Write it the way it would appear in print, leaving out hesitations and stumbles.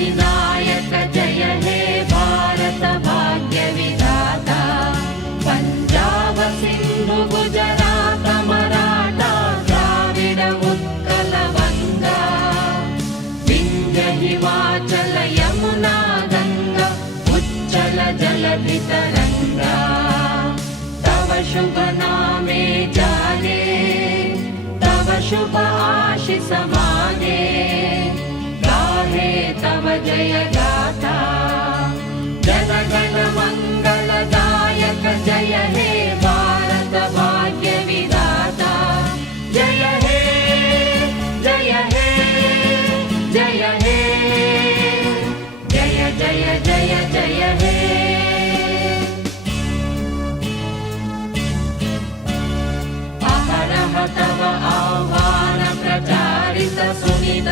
अधिनायक जय हे भारत भाग्य विधाता पंजाब सिंधु गुजरात मराठा द्राविड उत्कल बंगा विंध्य हिमाचल यमुना गंगा उच्चल जलधि तरंगा तव शुभ नामे जागे तव शुभ आशीष मागे।